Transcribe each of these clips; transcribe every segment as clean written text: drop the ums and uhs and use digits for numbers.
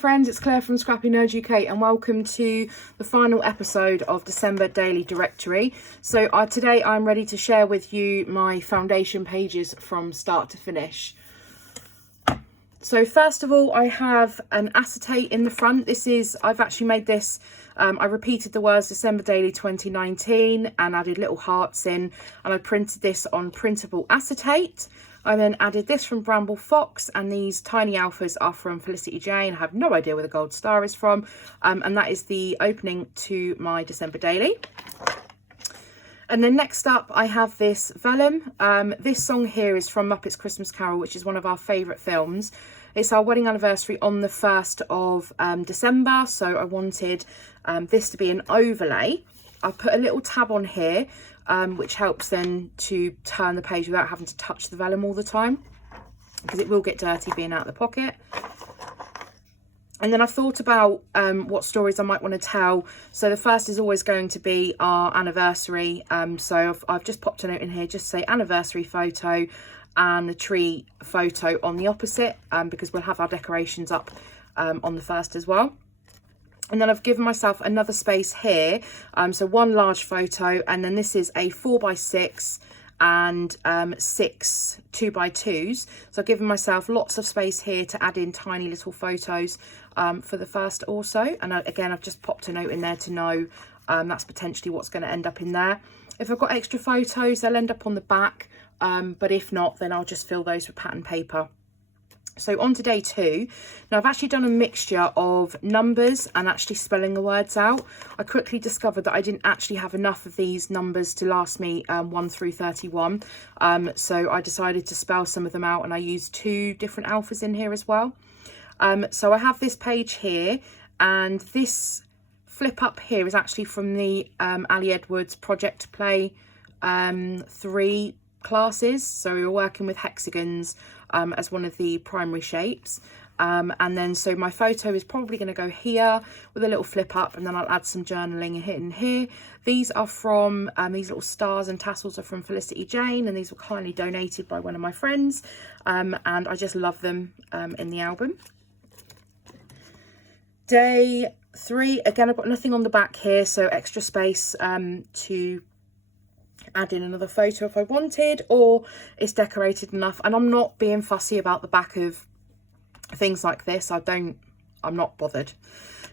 friends, it's Claire from Scrappy Nerd UK and welcome to the final episode of December Daily Directory. So today I'm ready to share with you my foundation pages from start to finish. So first of all, I have an acetate in the front. I've actually made this, I repeated the words December Daily 2019 and added little hearts in, and I printed this on printable acetate. I then added this from Bramble Fox, and these tiny alphas are from Felicity Jane. I have no idea where the gold star is from, and that is the opening to my December Daily. And then next up, I have this vellum. This song here is from Muppets Christmas Carol, which is one of our favourite films. It's our wedding anniversary on the 1st of December, so I wanted this to be an overlay. I've put a little tab on here, which helps then to turn the page without having to touch the vellum all the time, because it will get dirty being out of the pocket. And then I thought about what stories I might want to tell. So the first is always going to be our anniversary. So I've just popped a note in here, just say anniversary photo and the tree photo on the opposite, because we'll have our decorations up on the 1st as well. And then I've given myself another space here. So one large photo, and then this is a 4x6 and 6 2x2s. So I've given myself lots of space here to add in tiny little photos for the 1st also. And again, I've just popped a note in there to know that's potentially what's going to end up in there. If I've got extra photos, they'll end up on the back. But if not, then I'll just fill those with pattern paper. So on to day 2. Now I've actually done a mixture of numbers and actually spelling the words out. I quickly discovered that I didn't actually have enough of these numbers to last me 1 through 31. So I decided to spell some of them out, and I used 2 different alphas in here as well. So I have this page here, and this flip up here is actually from the Ali Edwards Project Play 3 classes. So we were working with hexagons as one of the primary shapes, and then so my photo is probably going to go here with a little flip up, and then I'll add some journaling in here. These are from these little stars and tassels are from Felicity Jane, and these were kindly donated by one of my friends, and I just love them in the album. Day 3, again, I've got nothing on the back here, so extra space to add in another photo if I wanted, or it's decorated enough, and I'm not being fussy about the back of things like this. I'm not bothered.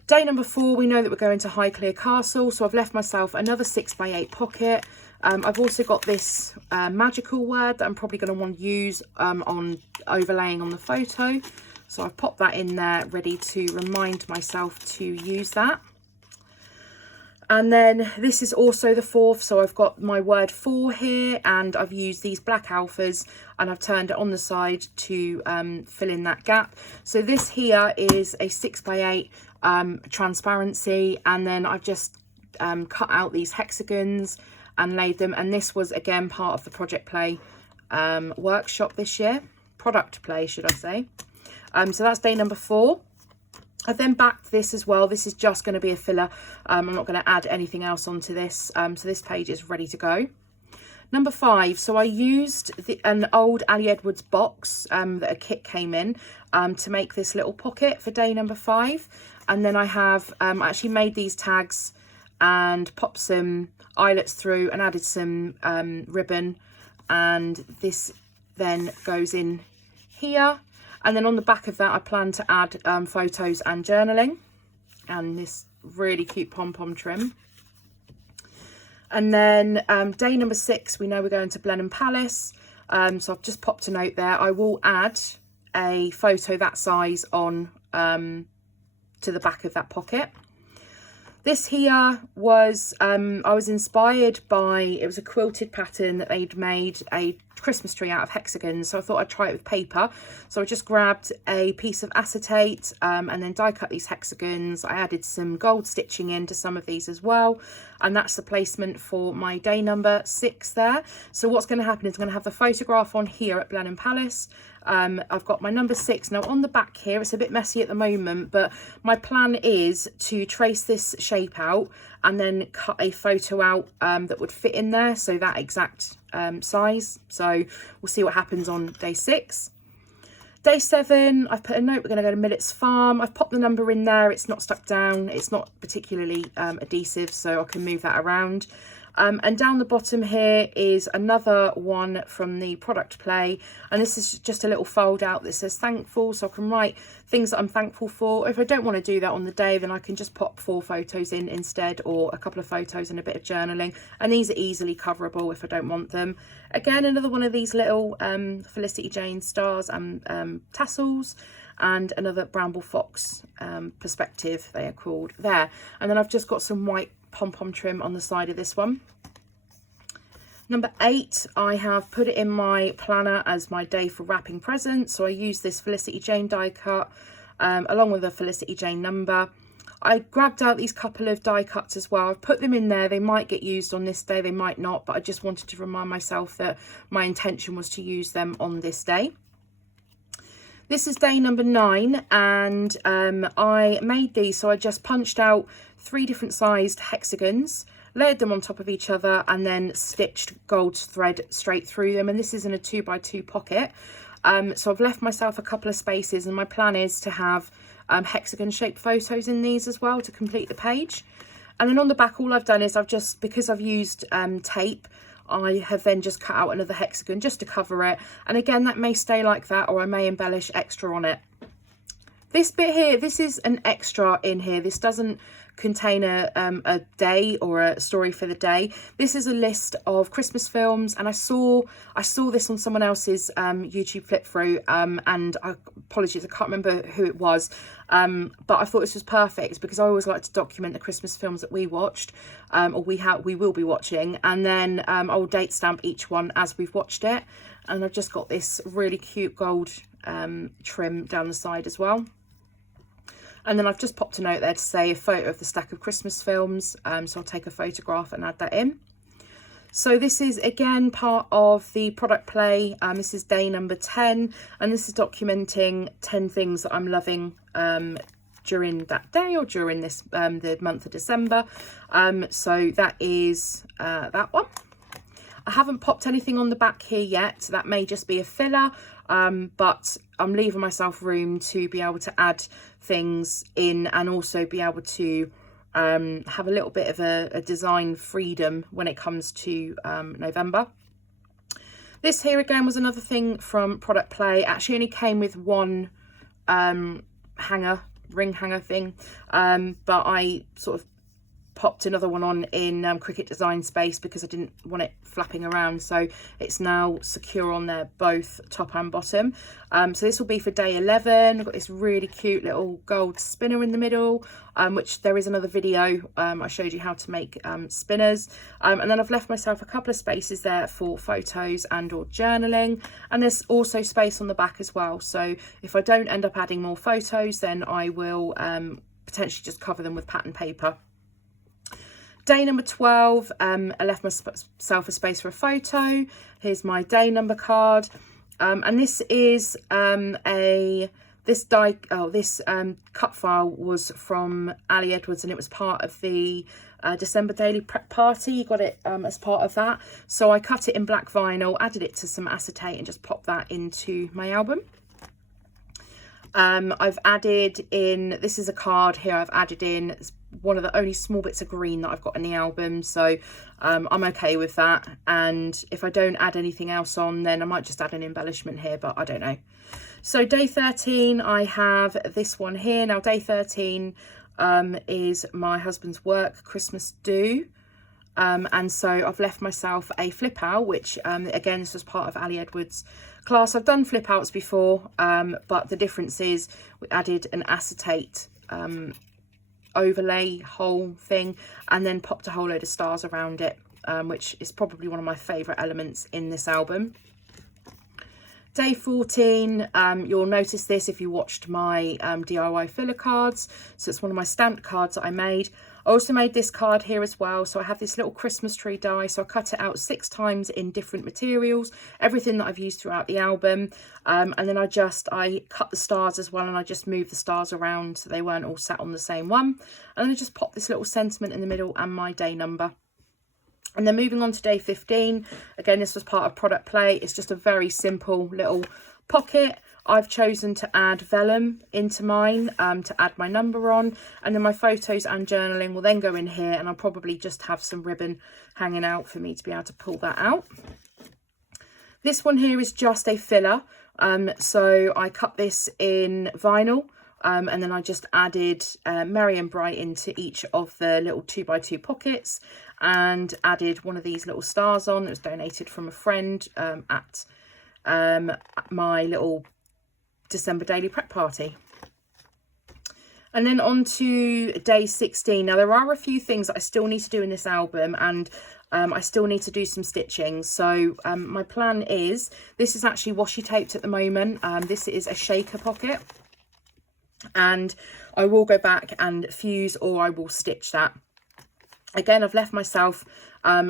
Day number 4, we know that we're going to Highclere Castle, so I've left myself another 6x8 pocket. I've also got this magical word that I'm probably going to want to use on overlaying on the photo, so I've popped that in there ready to remind myself to use that. And then this is also the 4th, so I've got my word 4 here, and I've used these black alphas and I've turned it on the side to fill in that gap. So this here is a 6x8 transparency, and then I've just cut out these hexagons and laid them, and this was again part of the Project Play workshop this year, product play should I say. So that's day number 4. I've then backed this as well. This is just going to be a filler. I'm not going to add anything else onto this. So this page is ready to go. Number 5. So I used an old Ali Edwards box that a kit came in to make this little pocket for day number 5. And then I have actually made these tags and popped some eyelets through and added some ribbon. And this then goes in here. And then on the back of that, I plan to add photos and journaling and this really cute pom-pom trim. And then day number 6, we know we're going to Blenheim Palace. So I've just popped a note there. I will add a photo that size on to the back of that pocket. This here was, I was inspired by, it was a quilted pattern that they'd made a Christmas tree out of hexagons, so I thought I'd try it with paper. So I just grabbed a piece of acetate and then die cut these hexagons. I added some gold stitching into some of these as well, and that's the placement for my day number 6 there. So what's going to happen is I'm going to have the photograph on here at Blenheim Palace. I've got my number 6 now on the back here. It's a bit messy at the moment, but my plan is to trace this shape out and then cut a photo out that would fit in there, so that exact size. So we'll see what happens on day 6. Day 7, I've put a note, we're going to go to Millet's Farm. I've popped the number in there, it's not stuck down, it's not particularly adhesive, so I can move that around. And down the bottom here is another one from the product play, and this is just a little fold out that says thankful, so I can write things that I'm thankful for. If I don't want to do that on the day, then I can just pop 4 photos in instead, or a couple of photos and a bit of journaling, and these are easily coverable if I don't want them. Again, another one of these little Felicity Jane stars and tassels, and another Bramble Fox perspective, they are called, there. And then I've just got some white pom-pom trim on the side of this one. Number 8, I have put it in my planner as my day for wrapping presents. So I use this Felicity Jane die cut along with a Felicity Jane number. I grabbed out these couple of die cuts as well. I've put them in there. They might get used on this day, they might not, but I just wanted to remind myself that my intention was to use them on this day. This is day number 9, and I made these, so I just punched out 3 different sized hexagons, layered them on top of each other, and then stitched gold thread straight through them. And this is in a 2x2 pocket. So I've left myself a couple of spaces, and my plan is to have hexagon shaped photos in these as well to complete the page. And then on the back, all I've done is because I've used tape, I have then just cut out another hexagon just to cover it. And again, that may stay like that, or I may embellish extra on it. This bit here, this is an extra in here. This doesn't contain a day or a story for the day. This is a list of Christmas films, and I saw this on someone else's YouTube flip through, and apologies, I can't remember who it was, but I thought this was perfect because I always like to document the Christmas films that we watched, or we will be watching, and then I'll date stamp each one as we've watched it. And I've just got this really cute gold trim down the side as well. And then I've just popped a note there to say a photo of the stack of Christmas films. So I'll take a photograph and add that in. So this is again part of the product play. This is day number 10, and this is documenting 10 things that I'm loving during that day or during this the month of December. So that is that one. I haven't popped anything on the back here yet. That may just be a filler, but I'm leaving myself room to be able to add things in, and also be able to have a little bit of a design freedom when it comes to November. This here again was another thing from Product Play. It actually only came with one ring hanger thing, but I sort of popped another one on in Cricut Design Space because I didn't want it flapping around, so it's now secure on there, both top and bottom. So this will be for day 11. I've got this really cute little gold spinner in the middle, which there is another video I showed you how to make spinners, and then I've left myself a couple of spaces there for photos and or journaling, and there's also space on the back as well, so if I don't end up adding more photos, then I will potentially just cover them with pattern paper. Day number 12, I left myself a space for a photo. Here's my day number card, and this is this cut file was from Ali Edwards, and it was part of the December daily prep party. You got it as part of that, so I cut it in black vinyl, added it to some acetate, and just popped that into my album. I've added in, this is a card here, I've added in one of the only small bits of green that I've got in the album, so I'm okay with that. And if I don't add anything else on, then I might just add an embellishment here, but I don't know. So day 13, I have this one here. Now day 13 is my husband's work Christmas do. And so I've left myself a flip out, which again, this was part of Ali Edwards' class. I've done flip outs before, but the difference is we added an acetate overlay whole thing, and then popped a whole load of stars around it, which is probably one of my favourite elements in this album. Day 14, you'll notice this if you watched my DIY filler cards. So it's one of my stamped cards that I made. I also made this card here as well. So I have this little Christmas tree die. So I cut it out 6 times in different materials, everything that I've used throughout the album. And then I cut the stars as well, and I just moved the stars around so they weren't all sat on the same one. And then I just popped this little sentiment in the middle and my day number. And then moving on to day 15, again, this was part of Product Play. It's just a very simple little pocket. I've chosen to add vellum into mine to add my number on, and then my photos and journaling will then go in here, and I'll probably just have some ribbon hanging out for me to be able to pull that out. This one here is just a filler, so I cut this in vinyl, and then I just added Merry and Bright into each of the little 2x2 pockets, and added one of these little stars on that was donated from a friend at my little December daily prep party. And then on to day 16. Now there are a few things that I still need to do in this album, and I still need to do some stitching. So my plan is, this is actually washi taped at the moment. This is a shaker pocket, and I will go back and fuse, or I will stitch that. Again, I've left myself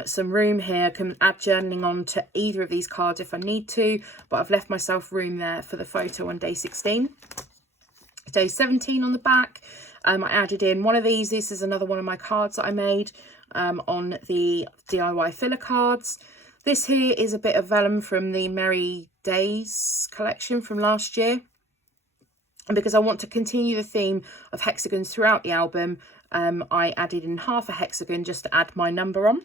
some room here. I can add journaling on to either of these cards if I need to, but I've left myself room there for the photo on day 16. Day 17 on the back, I added in one of these. This is another one of my cards that I made on the DIY filler cards. This here is a bit of vellum from the Merry Days collection from last year. And because I want to continue the theme of hexagons throughout the album, I added in half a hexagon just to add my number on.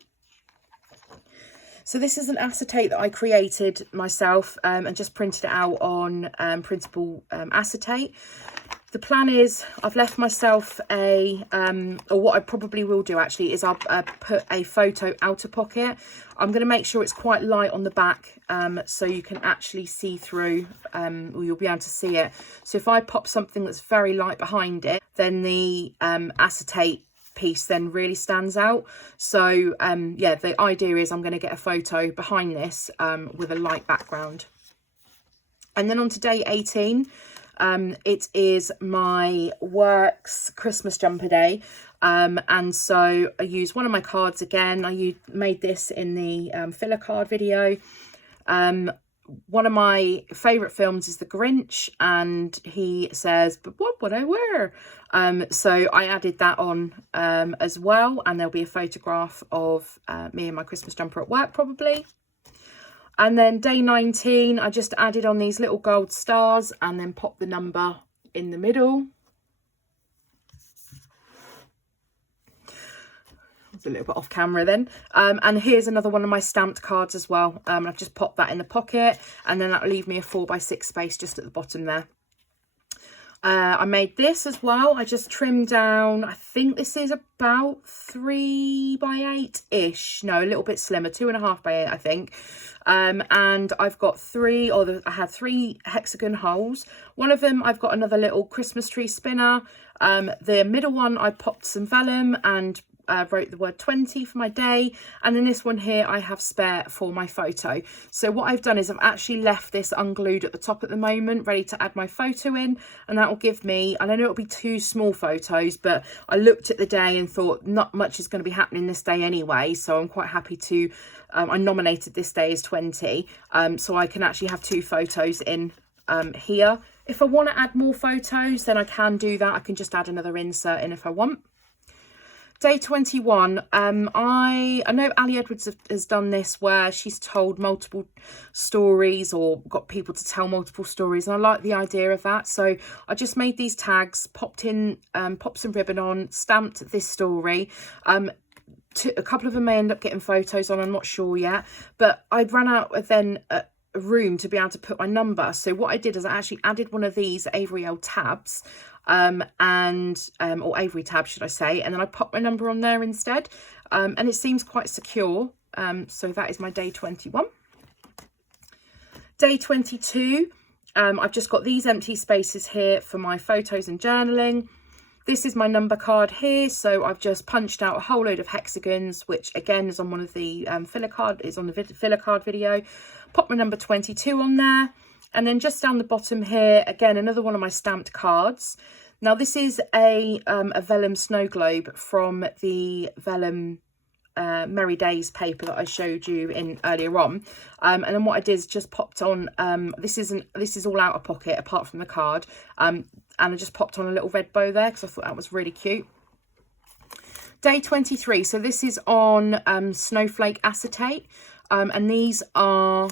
So this is an acetate that I created myself and just printed it out on printable acetate. The plan is, I've left myself a, or what I probably will do actually is I'll put a photo outer pocket. I'm going to make sure it's quite light on the back so you can actually see through, or you'll be able to see it. So if I pop something that's very light behind it, then the acetate piece then really stands out. So yeah, the idea is I'm going to get a photo behind this with a light background. And then on to day 18. It is my work's Christmas jumper day, and so I used one of my cards again. I made this in the filler card video. One of my favourite films is The Grinch, and he says, "But what would I wear?" So I added that on as well, and there'll be a photograph of me in my Christmas jumper at work probably. And then day 19, I just added on these little gold stars and then popped the number in the middle. It's a little bit off camera then. And here's another one of my stamped cards as well. I've just popped that in the pocket, and then that'll leave me a 4x6 space just at the bottom there. I made this as well. I just trimmed down, I think this is about 3x8-ish. No, a little bit slimmer, 2.5x8, I think. And I've got I had 3 hexagon holes. One of them, I've got another little Christmas tree spinner. The middle one, I popped some vellum and wrote the word 20 for my day, and then this one here I have spare for my photo. So what I've done is I've actually left this unglued at the top at the moment, ready to add my photo in, and that will give me, and I know it'll be 2 small photos, but I looked at the day and thought not much is going to be happening this day anyway, so I'm quite happy to I nominated this day as 20, so I can actually have 2 photos in here. If I want to add more photos, then I can do that. I can just add another insert in if I want. Day 21, I know Ali Edwards has done this where she's told multiple stories or got people to tell multiple stories, and I like the idea of that. So I just made these tags, popped some ribbon on, stamped this story. A couple of them may end up getting photos on, I'm not sure yet, but I ran out of then a room to be able to put my number. So what I did is I actually added one of these Avery L tabs, or Avery tab should I say, and then I pop my number on there instead, and it seems quite secure. So that is my day 21. Day 22, I've just got these empty spaces here for my photos and journaling. This is my number card here, so I've just punched out a whole load of hexagons, which again is on one of the filler card video. Pop my number 22 on there. And then just down the bottom here, again, another one of my stamped cards. Now, this is a vellum snow globe from the vellum Merry Days paper that I showed you in earlier on. And then what I did is just popped on, this is all out of pocket apart from the card. And I just popped on a little red bow there because I thought that was really cute. Day 23, so this is on snowflake acetate. And these are,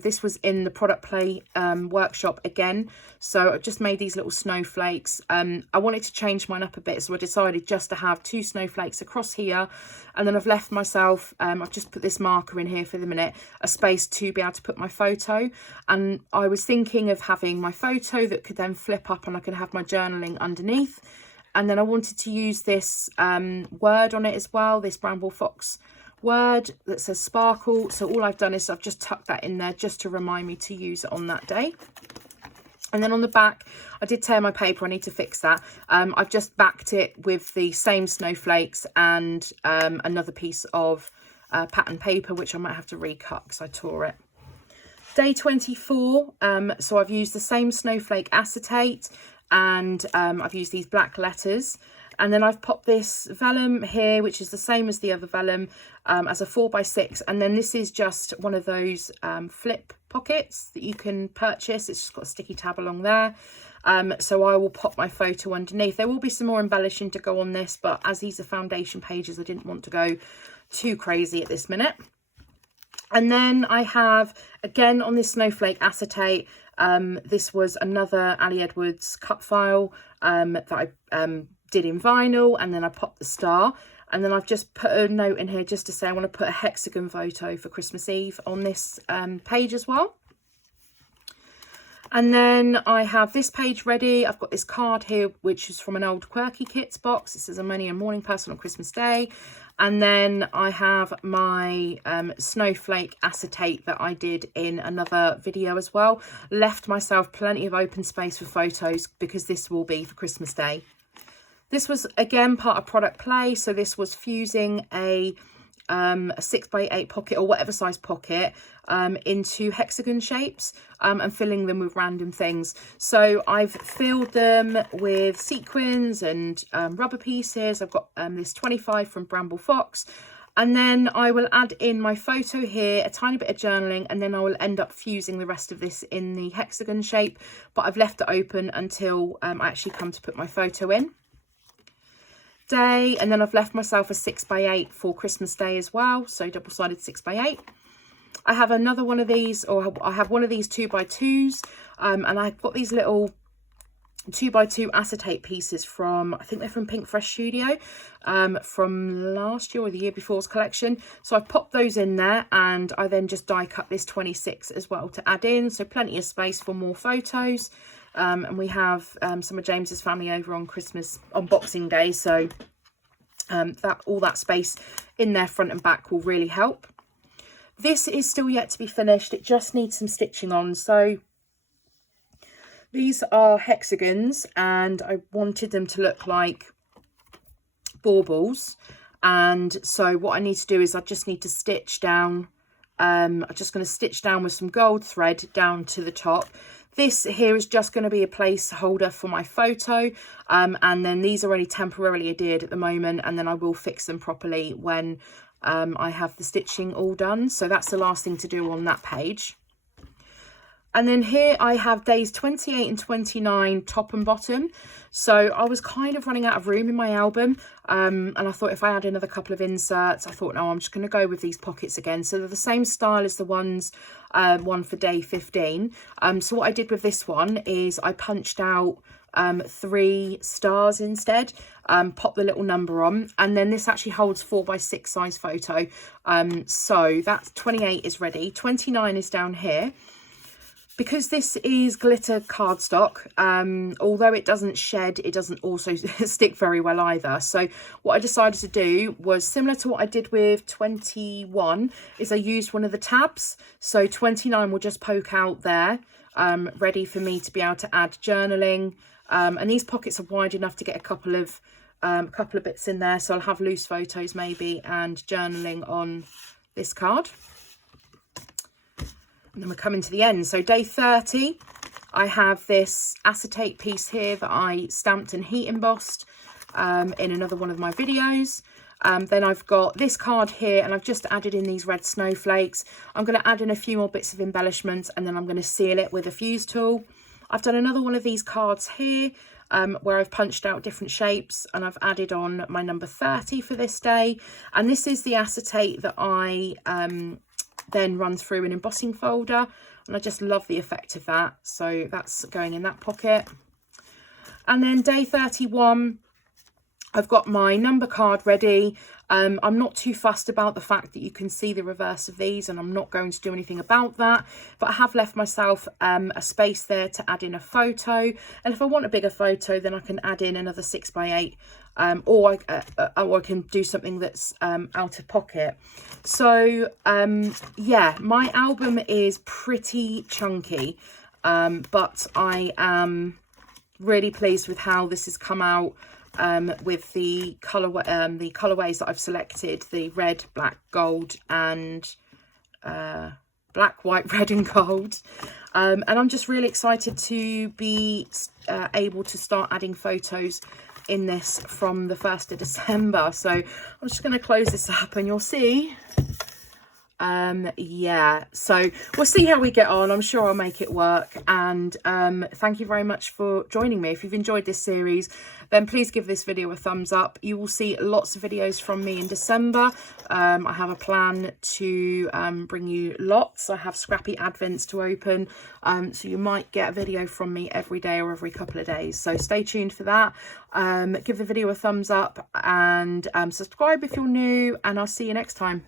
this was in the product play workshop again. So I just made these little snowflakes. I wanted to change mine up a bit, so I decided just to have 2 snowflakes across here. And then I've left myself, I've just put this marker in here for the minute, a space to be able to put my photo. And I was thinking of having my photo that could then flip up and I could have my journaling underneath. And then I wanted to use this word on it as well, this Bramble Fox word that says sparkle. So all I've done is I've just tucked that in there just to remind me to use it on that day. And then on the back, I did tear my paper, I need to fix that. I've just backed it with the same snowflakes and another piece of pattern paper, which I might have to recut because I tore it. Day 24, so I've used the same snowflake acetate, and I've used these black letters. And then I've popped this vellum here, which is the same as the other vellum, as a 4x6. And then this is just one of those flip pockets that you can purchase. It's just got a sticky tab along there. So I will pop my photo underneath. There will be some more embellishing to go on this, but as these are foundation pages, I didn't want to go too crazy at this minute. And then I have, again, on this snowflake acetate, this was another Ali Edwards cut file that I did in vinyl, and then I popped the star, and then I've just put a note in here just to say I want to put a hexagon photo for Christmas Eve on this page as well. And then I have this page ready. I've got this card here, which is from an old Quirky Kits box. It says I'm only a morning person on Christmas Day. And then I have my snowflake acetate that I did in another video as well. Left myself plenty of open space for photos because this will be for Christmas Day. This was, again, part of product play. So this was fusing a 6x8 pocket or whatever size pocket into hexagon shapes and filling them with random things. So I've filled them with sequins and rubber pieces. I've got this 25 from Bramble Fox. And then I will add in my photo here, a tiny bit of journaling, and then I will end up fusing the rest of this in the hexagon shape. But I've left it open until I actually come to put my photo in. Day, and then I've left myself a 6x8 for Christmas Day as well, so double-sided 6x8. I have another one of these, or I have one of these 2x2s, and I've got these little 2x2 acetate pieces from, I think they're from Pink Fresh Studio, from last year or the year before's collection. So I've popped those in there, and I then just die cut this 26 as well to add in, so plenty of space for more photos. And we have some of James's family over on Boxing Day, so all that space in there front and back will really help. This is still yet to be finished. It just needs some stitching on. So these are hexagons, and I wanted them to look like baubles. And so what I need to do is I just need to stitch down. I'm just going to stitch down with some gold thread down to the top. This here is just going to be a placeholder for my photo, and then these are only temporarily adhered at the moment, and then I will fix them properly when I have the stitching all done. So that's the last thing to do on that page. And then here I have days 28 and 29 top and bottom. So I was kind of running out of room in my album, and I thought if I had another couple of inserts, I thought, no, I'm just going to go with these pockets again. So they're the same style as the ones, one for day 15. So what I did with this one is I punched out 3 stars instead, pop the little number on, and then this actually holds 4x6 size photo. So that's 28 is ready, 29 is down here. Because this is glitter cardstock, although it doesn't shed, it doesn't also stick very well either. So what I decided to do was similar to what I did with 21, is I used one of the tabs. So 29 will just poke out there, ready for me to be able to add journaling. And these pockets are wide enough to get a couple of bits in there. So I'll have loose photos maybe and journaling on this card. And then we're coming to the end. So day 30, I have this acetate piece here that I stamped and heat embossed in another one of my videos. Then I've got this card here, and I've just added in these red snowflakes. I'm going to add in a few more bits of embellishment, and then I'm going to seal it with a fuse tool. I've done another one of these cards here where I've punched out different shapes, and I've added on my number 30 for this day. And this is the acetate that I then run through an embossing folder, and I just love the effect of that. So that's going in that pocket. And then day 31, I've got my number card ready. I'm not too fussed about the fact that you can see the reverse of these, and I'm not going to do anything about that, but I have left myself a space there to add in a photo, and if I want a bigger photo, then I can add in another 6x8, or I can do something that's out of pocket. So yeah, my album is pretty chunky, but I am really pleased with how this has come out. With the colorways that I've selected, the red, black, gold, and black, white, red and gold, and I'm just really excited to be able to start adding photos in this from the 1st of December. So I'm just going to close this up and you'll see. Yeah, so we'll see how we get on. I'm sure I'll make it work, and thank you very much for joining me. If you've enjoyed this series, then please give this video a thumbs up. You will see lots of videos from me in December. I have a plan to bring you lots. I have scrappy advents to open, so you might get a video from me every day or every couple of days, so stay tuned for that. Give the video a thumbs up, and subscribe if you're new, and I'll see you next time.